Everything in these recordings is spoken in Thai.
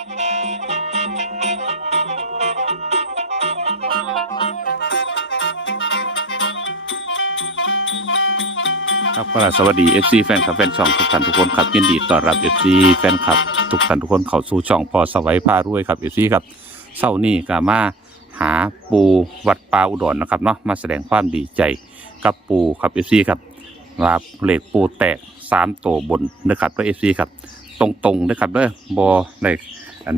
ครับก็สวัสดี FC แฟนคลับแฟนช่องทุกท่านทุกคนครับยินดีต้อนรับ FC แฟนคลับทุกท่านทุกคนเข้าสู่ช่องพอสวัยพารวยครับ FC ครับเศร้านี่ก็มาหาปูวัดป่าอุดรนะครับเนาะมาแสดงความดีใจกับปูครับ FC ครับลาบเหล็กปูแตกสามตัวบนนะครับด้วย FC ครับ ตรงๆนะครับเด้อบอใน อัน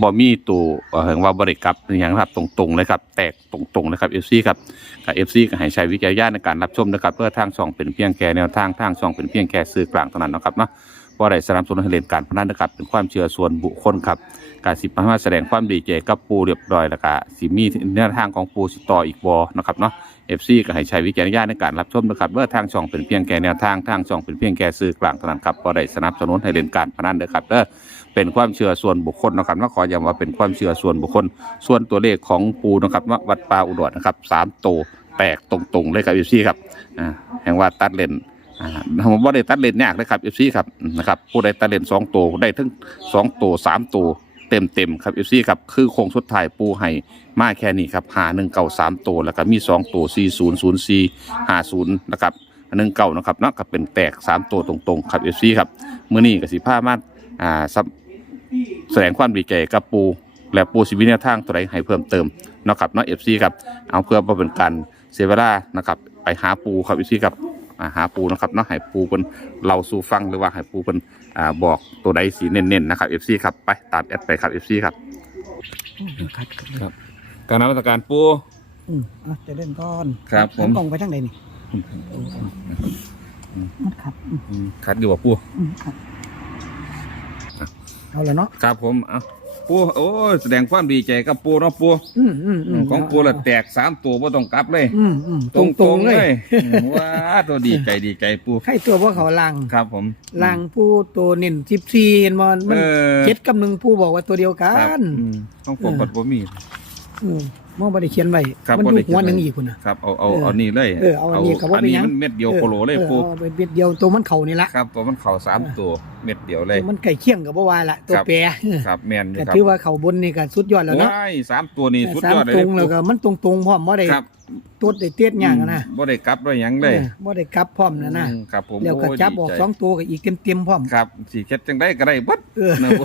บอมีตัวเอ่อเห็นว่าบริกลับอย่างนะครับตรงๆเลยครับ แตกตรงๆนะครับเอฟซีครับกับเอฟซีก็ให้ใช้วิจารณญาณในการรับชมนะครับ เพื่อทางช่องเป็นเพียงแค่แนวทางทางช่องเป็นเพียงแค่สื่อกลางเท่านั้นนะครับเนาะว่าได้สนับสนุนให้เล่นการพนันนะครับ เป็นความเชื่อส่วนบุคคลครับการสิบมาแสดงความดีใจกับปูเรียบร้อยแล้วก็สิมีแนวทางของปูสิต่ออีกบอนะครับเนาะเอฟซีก็ให้ใช้วิจารณญาณในการรับชมนะครับเพื่อทางช่องเป็นเพียงแค่แนวทางทางช่องเป็นเพียงแค่สื่อกลางเท่านั้นครับว่าได้สนับสนุนให้เล่นการพนันนะครับเด้อ เป็นความเชื่อส่วนบุคคลนะครับว่าขอย้ำว่าเป็นความเชื่อส่วนบุคคล ส่วนตัวเลขของปูนะครับว่าวัดป่าอุดรนะครับสามโตแตกตรงๆเลยครับเอฟซีครับอ่าแห่งว่าตัดเลนอ่าผมว่าได้ตัดเลนยากเลยครับเอฟซีครับนะครับผู้ใดตัดเลนสองตัวได้ทั้งสองตัวสามตัวเต็มเต็มๆครับเอฟซีครับคือโครงสุดท้ายปูให้มาแค่นี้ครับหาหนึ่งเก่าสามตัวแล้วก็มีสองตัวสี่ศูนย์ศูนย์สี่ห้าศูนย์นะครับหนึ่งเก่านะครับเนาะก็เป็นแตกสามตัวตรงๆครับเอฟซีครับมื้อนี้กับสิผ้ามาอ่า แสดงความดีใจกับปูและปูชีวิตแนวทางตัวใดให้เพิ่มเติมเนาะครับเนาะเอฟซีครับเอาเพื่อบ่เป็นการเสียเวลานะครับไปหาปูครับเอฟซีครับอ่าหาปูนะครับเนาะให้ปูเป็นเราสู่ฟังหรือว่าให้ปูเป็นอ่าบอกตัวใดสีเน้นๆนะครับเอฟซีครับไปตามแอดไปครับเอฟซีครับคัดกันเลยครับ การนมัสการปูอืมอะจะเล่นก้อนครับผมกล้องไปทางไหนนี่มันขัดอืมคัดอยู่ว่าปูอืมขัด เอาละเนาะครับผมเอาปูโอ้ยแสดงความดีใจกับปูเนาะปูอืมอืมอืมของปูละแตกสามตัวบ่ต้องกลับเลย อืมอืมตรงตรงๆเลย อืมว้าตัวดีใจดีใจปูใครตัวพวกเขาลังครับผม ลังผู้ตัวเน้นสิบสี่เห็นมันมันออ เจ็ดกับหนึ่งผู้บอกว่าตัวเดียวกัครับน อืมของผมเออบัดบ่มีอืม มองไปได้เขียนไว้ครับมันบ่อได้ยู่เขียนหัวหนึ่งไว้อีกคุณนะครับเอาเอาเออเอานี่เลยเออเอาอันนี้กับว่าอันเป็นนี้หยัง มันเม็ดเดียวโคโลเลยออปูเอาไปเบ็ดเดียวตัวมันเข่านี่ละครับตัวมันเข่าสามตัวเม็ดเดียวเลย มันไก่เคี่ยงกับว่าวาละตัวครับ แปรครับแมนอยู่ก็ครับถือว่าเขาบนนี่ก็สุดยอดแล้วเนาะว้ายสามตัวนี่สุดสามยอดเลยตรงปูแล้วก็มันตรงตรงๆพร้อมบ่ได้ครับตัวได้เตี้ยอย่างอะนะบ่ได้กลับด้วยหยังเลยเออบ่ได้กลับพร้อมนะนะอืมครับผมแล้วก็โยจับออกดีใจสองตัวก็อีกเต็มๆพร้อม ครับสีเค็ดจังได้ก็ได้เบัดเออ นะปู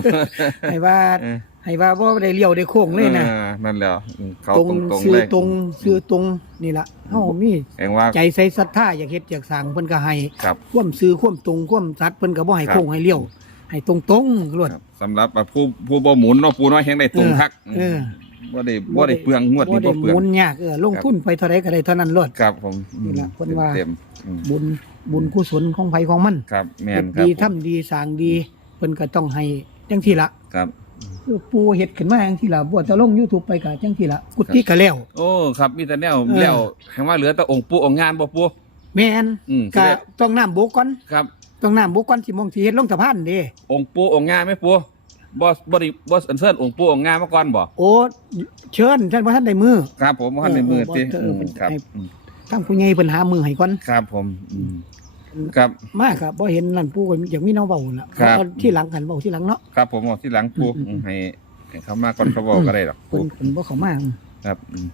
ให้ว่าเออ ให้ว่าบ่ได้เลี้ยวได้โค้งเลยนะออนั่นแหละอืมเขาตรงตรงๆซื้อเลยตรงซื้อตรงนี่ล่ะเฮามีแองว่า ใจใส่ศรัทธาอยากเฮ็ดอยากสร้างเพิ่นก็ให้ครับความซื้อความตรงความสัตย์เพิ่นก็บ่ให้ครับโค้งให้เลี้ยวให้ตรงๆรวด ครับสำหรับผู้ผู้บ่หมุนเนาะปูน้อยแฮงได้ตรงคักเออบ่ได้บ่ได้เปลืองงวดนี้ได้บ่เปลือง หมุนยากเออลงทุนไปเท่าใดก็ได้เท่านั้นรวด ครับผมนี่ล่ะเพิ่นว่า เต็มๆอืมบุญบุญกุศลของไผของมันครับแม่เฮ็นดครับดีผมทำดีสร้างดีเพิ่นก็ต้องให้จังที่ละครับคือ ปูเฮ็ดขึ้นมาจังที่ละบ่จะลง YouTube ไปก็จังที่ละกุฏิก็แล้ว โอ้ครับมีแต่แนวเออ แล้วแห่งว่าเหลือแต่องค์ปู่องค์งานบ่ปู่แม่นอืมก็สิได้ต้องน้ำโบกก่อนครับ ต้องน้ำโบกก่อนสิมองสิเฮ็ดลงสะพานเด้องค์ปู่องค์งานไหมปู่บ่บ่ได้บ่อันเชิญองค์ปู่องค์งานมาก่อนบ่โอ้เชิญท่านบ่ทันได้มือ ครับผมบ่ทันในมือติเออเออมครับให้ อืมทางผู้ใหญ่เพิ่นหามือให้ก่อนครับผมอืม ครับ มาก็บ่เห็นนั่นปูก็อยากมีแนวเว้าล่ะครับเอาที่หลังกันเว้าที่หลังเนาะครับผมเอาที่หลังปู่อืมอืมให้ให้เขามาก่อนเขาบอกก็ได้หรอกเพิ่ปู่นเพิ่นบ่เข้ามาครับอืม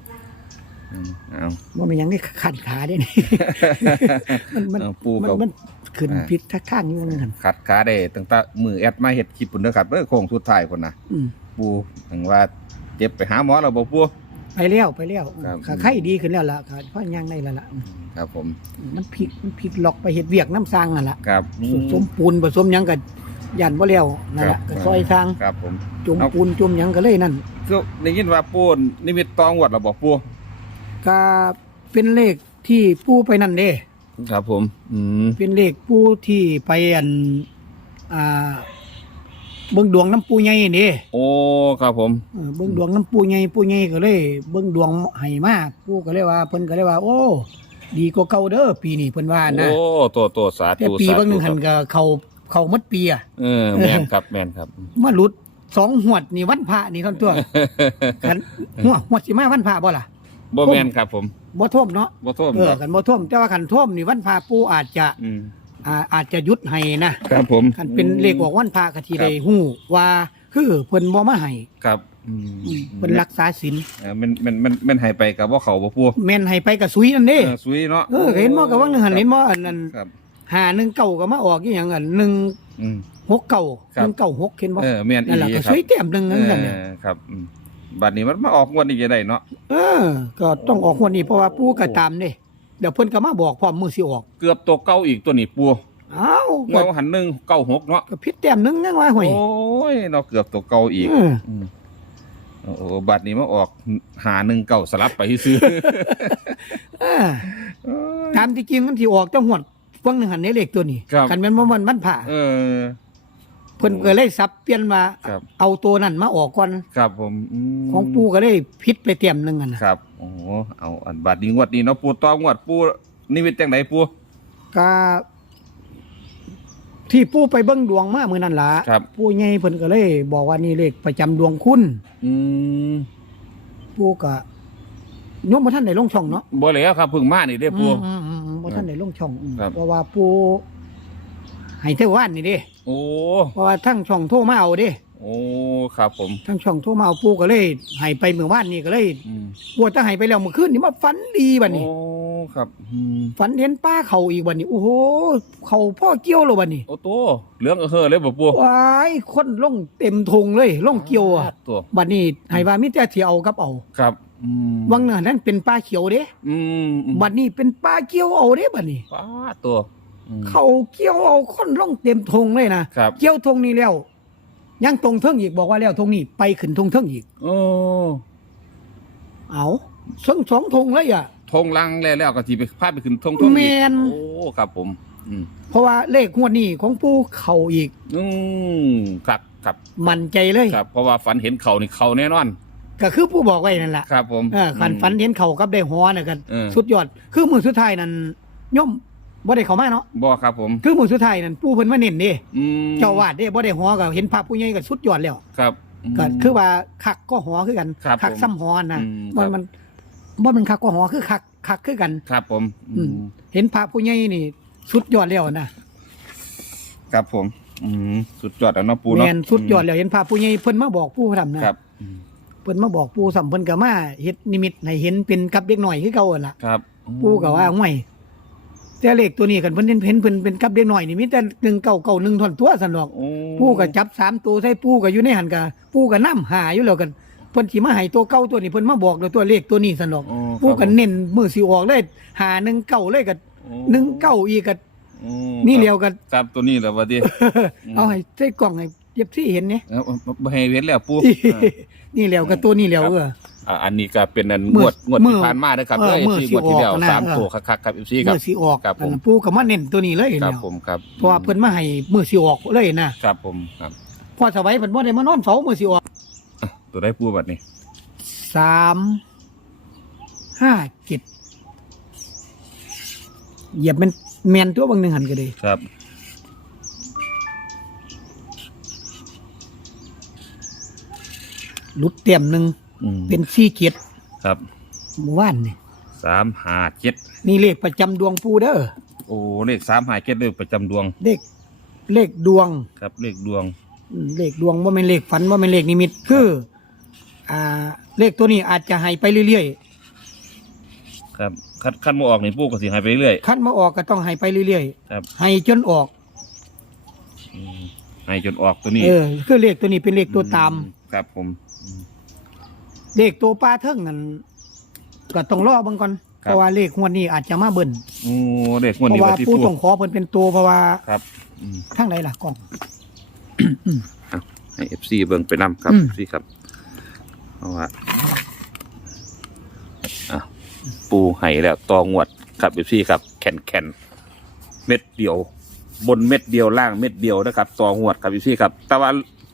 อืมเอาบ่มีหยังได้ขัดขาเด้นี่ มันมัน เอาปู่มันก็มันขึ้นอ่าผิดทักข้างอยู่นั่นหั่นขัดขาได้ตั้งแต่มือแอดมาเฮ็ดคลิปพุ่นเด้อครับเด้อโค้งสุดท้ายพุ่นน่ะ อืมปู่ถึงว่าเจ็บไปหาหมอแล้วบ่ปู่ ไปแล้วไปแล้วครับ ขาไข้ดีขึ้นแล้วล่ะขาพ่อยังได้แล้วล่ะครับผมมันพลิกมันพลิกล็อกไปเฮ็ดเวียกน้ำสร้างนั่นล่ะครับผสมปูนผสมหยังก็ยันบ่แล้วนั่นครัล่ะบก็ซอยทางครับผม จุ่มเอา ปูนจุ่มหยังก็เลยนั่นคือได้ยินว่าปูนนิมิตตองวดแล้วบอกปูก็เป็นเลขที่ปูไปนั่นเด้ ครับผม อืมเป็นเลขปูที่ไปอันอ่า เบิ่งดวงน้ำปูใหญ่นี่โอ้ครับผม เออเบิ่งดวงน้ำปูใหญ่ปูใหญ่ก็เลย เบิ่งดวงให้มาปูก็เลยว่าเพิ่นก็เลยว่า โอ้ ดีกว่าเก่าเด้อปีนี้เพิ่นว่านะโอ้ตัวตัวสาแต่ธุปีสาบางหธุนึงคหัรับนก็เขาเขาหมดปีอะเออแมนครับแมนครับ มาหลุดสองหวดนี่วันพระนี่ท่านตัว กันหัวหวดสิมาวันพระบ่ล่ะบ่แมนครับผมบ่ท่วมเนาะบ่โทษเออกันบ่ท่วมแต่ว่าคันท่วมนี่วันพระปูอาจจะ อืม อ่าอาจจะหยุดให้นะครับผมคันเป็นเลขออกวันพระก็สิได้ฮู้ว่าคือเพิ่นบ่มาให้ครับอืมอืมเพิ่นรักษาศีลเออมันมันมันมันใหายไปกับว่าเขาบ่ปูแม่นให้ไปก็สุยนั่นเด้เออสุยเนาะเออเห็นบ่ก็ว่าหนึงหันเห็นบ่อันนั้นครับหาหนึ่งเก่าก็มาออกอีหยังอันหนึ่งอืม หกเก่าครับหนึ่งเก่าหกเห็นบ่เออแม่นอีนั่นแหละหลีก็คสรับวยเต็มหนึงนั่นกันเนี่ยเออครับอืมบัดนี้มันมาออกงวดนี้จะได้เนาะ เออ ก็ต้องออกคนนี้เพราะว่าปู่ก็ตามเด้ เดี๋ยวเพิ่นก็มาบอกพร้อมมือสิออกเกือบตัวเก่าอีกตัวนี้ปูอ้าวงก็วดหันหนึ่งเก้าหกเนาะก็ผิดแต้มหนึงยังว่าห่วย โอ้ยเราเกือบตัวเก่าอีกเอออื มโอ้โหบัดนี้มาออกหาหนึ่งเก่าสลับไปซื้อ เออตามที่จริงมันสิออกจังหวดฟังหนึงหันในเลขตัวนี้ครับคันแม่นบ่มันมันผ่า เออ เพิ่นก็เลยสับเปลี่ยนมาครับ เอาตัวนั้นมาออกก่อนครับผมมของปู่ก็เลยผิดไปเต็มหนึงอะนะครับโอ้โหเอาอันบัดนี้งวดนี้เนาะปูต่องวดปูนิมิตจังไหนปูก็ที่ปู่ไปเบิ่งดวงมามื้อนั้นล่ะครับ ปู่ใหญ่เพิ่นก็เลย บอกว่านี่เลขประจำดวงคุณอืมปู่ก็ยมบ่ทันได้ลงช่องเนาะบ่แล้วครับเพึ่งมานี่เด้ปู อืมอืมอืมบ่ทันได้ลงช่องอืมครับ เพราะว่าปู่ ให้เทวานนี่เด้โอ้ เพราะว่าทั้งช่องโทรมาเอาเด้โอ้ ครับผม ทั้งช่องโทรมาเอาปู่ก็เลยให้ไปเมื่อวานนี่ก็เลยอืมปู่ถ้าให้ไปแล้วเมื่อคืนนี่มาฝันดีบัดนี้ โอ้ ครับอืมฝันเห็นป้าเขาอีกบัดนี้โอ้โหเขาพ่อเกี่ยวแล้วบัดนี้โอ้โตเหลืองเออเฮอเลยบ่ปูว้ายคนลงเต็มทงเลยลงเกี่ยวอะตัว บัดนี้ให้ว่ามีแต่สิเอากับเอาครับ อืมวังนั้นเป็นป้าเขียวเด้อืมอืมบัดนี้เป็นป้าเกี่ยวเอาเด้บัดนี้ป้าตัวอืม เขาเกี่ยวเอาคนลงเต็มทงเลยนะครับเกี่ยวทงนี้แล้วยังตรงเทิงอีกบอกว่าแล้วทงนี้ไปขึ้นทงเทิงอีก โอ้เอาซึ่งสองทงเลยอะ ทงลังแล้วแล้วก็สิไปพาไปขึ้นทงทงอีกแม่น โอ้ครับผม อืมเพราะว่าเลขงวดนี้ของปู่เขาอีก อืมครับครับมั่นใจเลย ครับ เพราะว่าฝันเห็นเขานี่เขาแน่นอน ก็คือผู้บอกไว้นั่นแหละครับผม เออขันฝันเห็นเขากับได้หัวน่ะกันเออ สุดยอด คือมือสุดท้ายนั้นย่อม บ่ได้เข้ามาเนาะบ่ครับผม คือมือสุดท้ายนั้นปู่เพิ่นมาเน้นเด้อืมเจ้าวาดเด้บ่ได้หัวก็เห็นภาพผู้ใหญ่ก็สุดยอดแล้วครับม ก็คือว่าคักก็หัวคือกันครับคักผมซ้ำหัวนะอืมมันครับมันบ่มันคักก็หัวคือคักคักคือกัน ครับผมอืม เห็นภาพผู้ใหญ่นี่สุดยอดแล้วนะครับผม อืมสุดยอดแล้วเนาะปูเนาะแม่นสุดยอดแล้วเห็นภาพผู้ใหญ่เพิ่นมาบอกปู่ทำนะ ครับอืมเพิ่นมาบอกปู่ซ้ํเพิ่นก็มาเฮ็ดนิมิตให้เห็นเป็นกับเด็กน้อยคือเก่าหั่นล่ะครับปู่ก็ว่าห่วย แต่เลขตัวนี้กันเพิ่นเห็นเห็นเพิ่นเป็นกับเด็กน้อยนี่มีแต่1991ท่อนตัวซั่นดอก โอ้ปู่ก็จับสามตัวใส่ปู่ก็อยู่ในหันก็ปู่ก็นํหาอยู่แล้วกันเพิ่นสิมาให้ตัวเก่าตัวนี้เพิ่นมาบอกแล้วตัวเลขตัวนี้ซั่นดอก โอ้ปู่คก็รับผมเน้นมือสิออกเลยหา1เก้าเลยก็โอ้หนึ่งเก้าอีกก็โอ้นี่เดียวกัน ครับตัวนี้แหละว่าดิ ม เอาให้ใส่กล่องให้เย็บซี่เห็นเนี่ย เอาเอาบ่ให้เว้นแล้วปู นี่แล้วก็ตัวนี้แล้วเออ อ่าอันนี้ก็เป็นอันเมื่งอวดงวดเมื่ที่อผ่านมานะครับเออเลยเมื่อที่สิงวดที่แล้วออกนะ สามเออตัวคักๆครับอีซี่ครับมือสิออกครับผม อันนั้นปู่ก็มาเน้นตัวนี้เลยครับแล้วผมครับเพราะว่าเพิ่นมาให้มือสิออกเลยนะครับผมครับ พอสวัยเพิ่นบ่ได้มานอนเฝ้ามือสิออกอะตัวได้ปูบัดนี้สามห้าเจ็ดเหยียบมันแมนตัวบางหนึ่งหันก็เลยครับหลุดเต็มหนึ่ง อืมเป็นสี่เจ็ดครับเมื่อวานนี่สามห้าเจ็ดนี่เลขประจำดวงปูเด้อโอ้เลขสามห้าเจ็ดเลขประจำดวงเลขเลขดวงครับเลขดวงอืมเลขดวงว่าเป็นเลขฝันว่าเป็นเลขนิมิตคืออ่าเลขตัวนี้อาจจะให้ไปเรื่อยครับคัดคัดมาออกนี่ปูก็สิให้ไปเรื่อย ๆคัดมาออกก็ต้องให้ไปเรื่อยครับ ๆให้จนออก อืมให้จนออกตัวนี้เออคือเลขตัวนี้เป็นเลขตัวตาม ครับผมอืม เลขตัวปลาเทิงนั่นก็ต้องรอเบิ่งก่อนครับเพราะว่าเลขงวดนี้อาจจะมาเบิ่นโอ้เลขงวดเพนี้ราะว่าว่าที่ผู้ปูต้องขอเพิ่นเป็นตัวเพราะว่าครับอืมทางไหนล่ะกล้อง ให้เอฟซีเบิ่งไปนํครับอืม พี่ครับเพราะว่าอะปูไห้แล้วตองวดครับเอฟซีครับแข็นแข็นเม็ดเดียว บนเม็ดเดียวล่างเม็ดเดียวนะครับตองวดครับเอฟซีครับ แต่ว่า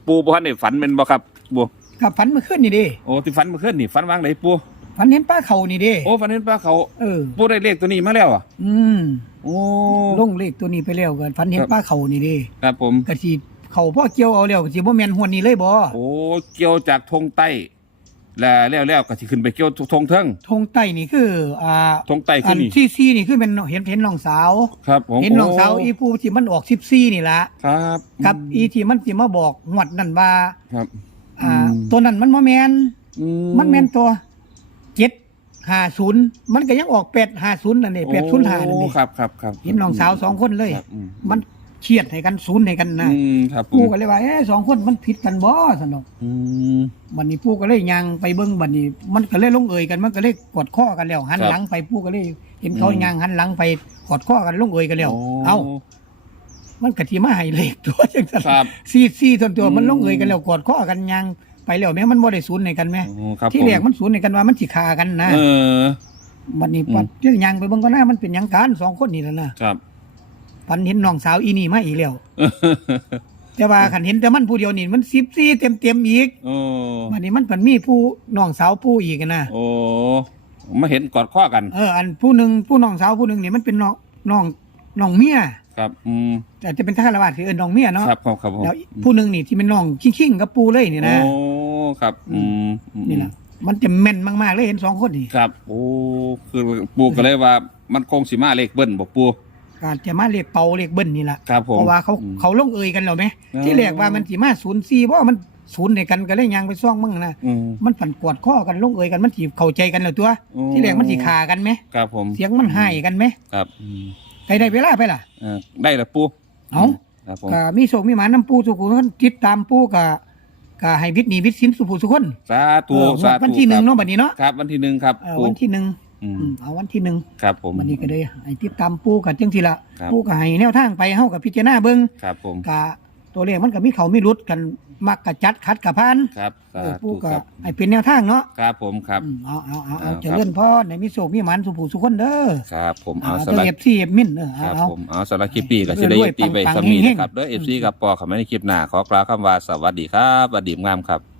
ปูบ่ทันได้ฝันเป็นบ่ครับปู กับฝันเมื่อคืนนี่เด้โอ้ที่ฝันเมื่อคืนนี่ฝันวางไหนปูฝันเห็นปลาเขานี่เด้โอ้ฝันเห็นปลาเขาเออ ปูได้เลขตัวนี้มาแล้วอะอืมโอ้ลงเลขตัวนี้ไปแล้วกันฝันเห็นครับปลาเขานี่เด้ครับผมก็สิเขาพ่อเกี่ยวเอาแล้วก็สิบ่แม่นหวนนี้เลยบ่โอ้เกี่ยวจากธงใต้ แล้วแล้วแล้วก็สิขึ้นไปเกี่ยวทงเทิงธงไต้นี่คือ อ่าทงไตอัขึ้นนนี่ที่ซีนี่คือเป็นเห็นเห็นน้องสาว ครับผมเห็นน้องสาวอีผู้ที่มันออก14นี่ล่ะครับ กับอีที่มันสิมาบอกงวดนั่นว่าครับ อ่าอืมตัวนั้นมันบ่แม่นอืมันแม่นตัว750มันก็ยังออก850นั่นนี่805นั่นโอ้นี่ครับครับครับเห็นน้องสาวสองคนเลย ครับอืมันเครียดให้กันศูนย์ให้กันนะอืมครับผปู่มก็เลยว่าเอ๊ะสองคนมันผิดกันบ่สนอกอืม บัดนี้ปู่ก็เลยยังไปเบิ่งบัดนี้ มันก็เลยลงเอยกันมันก็เลยกอดข้อกันแล้วหันครับหลังไปปู่ก็เลย เห็นเขาอืมยังหันหลังไปกอดข้อกันลงเอยกันแล้ว โเอ้า มันก็สิมาให้เลขตัวจังซั่นครับ ซีซีตัวตัวอืม มันลงเอยกันแล้วกอดข้อกันยังไปแล้วแม้มันบ่ได้ศูนย์ให้กันแม่โอ้ครับที่แรกมันศูนย์ให้กันว่ามันสิฆ่ากันนะเออ บัดนี้อืม ปัดที่ยังไปเบิ่งก็น่ามันเป็นหยังกันสองคนนี่แหละนะครับ ปันเห็นน้องสาวอีนี่มาอีกแล้วแต่ว่าขันเห็นแต่มันผู้เดียวนี่มันสิบสี่เต็มเต็มๆอีกโอ้วันนี้มันเป็นมีผู้น้องสาวผู้อีกนะ โอ้มาเห็นกอดข้อกัน เอออันผู้หนึ่งผู้น้องสาวผู้หนึ่งนี่มันเป็นน้องน้องน้องเมีย ครับอืมแต่จะเป็นทหารวาสคือเอินน้องเมียเนาะครับครับครับผมแล้วผู้หนึ่งนี่ที่เป็นน้องขิงๆกับปูเลยนี่นะโอ้ครับอืมอืมนี่แหละมันจะแม่นมากๆเลยเห็นสองคนนี่ครับ โอ้คือปูก็เลยว่ามันคงสิมาเลขเบิ้ลบอกปูการจะมาเรียกเป่าเรียกเบิ้ลนี่แหละครับผมเพราะว่าเขาอืมเขาลงเอยกันแล้วไหมอ๋อที่แรกว่ามันสิมาศูนย์สี่เพราะว่ามันศูนย์ในกันก็เลยยังไปซ่องมั่งนะอืมมันฝันกวดข้อกันลงเอยกันมันสิเข้าใจกันแล้วตัวโอ้ที่แรกมันสิขากันไหมครับผมเสียงมันให้กันไหมครับอืม ไปได้เวลาไปล่ะ เออได้แล้วปูเอา ครับผมก็มีโศกมีหมาน้ำปูสุขุนติดตามปูก็ก็ให้วิทย์หนีวิทย์สินสุภูสุคนสาธุเออสาธุวันที่หนึ่งครับเนาะบัดนี้เนาะครับ วันที่หนึ่งครับเออปูวันที่หนึ่งอืมอืมเอาวันที่หนึ่งครับผมบัดนี้ก็ได้ให้ติดตามปูกับจังทีละครับ ปูก็ให้แนวทางไปเฮากับพิจารณาเบิ่งครับผมก็ ตัวเลขมันก็มีเขามีรุดกันมักกะจัดคัดกะพานครับเอสาอปูธุก็ครับให้เป็นแนวทางเนาะครับผมครับอืมเอาเอาเอาเอาเอาเจริญพรในมีโศกมีหมันสุภูสุคนเด้อครับผมเอาเอาสเจำหรับเอฟซีเอฟมินเออคเอารับเอาผมเอาสำหรับคลิปปีกับสิได้รวยๆตีไปปังๆสำนีเฮงๆนะครับเด้อเอฟซีกับปอคำไม่ได้คลิปหน้าขอกล่าวคำว่าสวัสดีครับสวัสดีงามครับ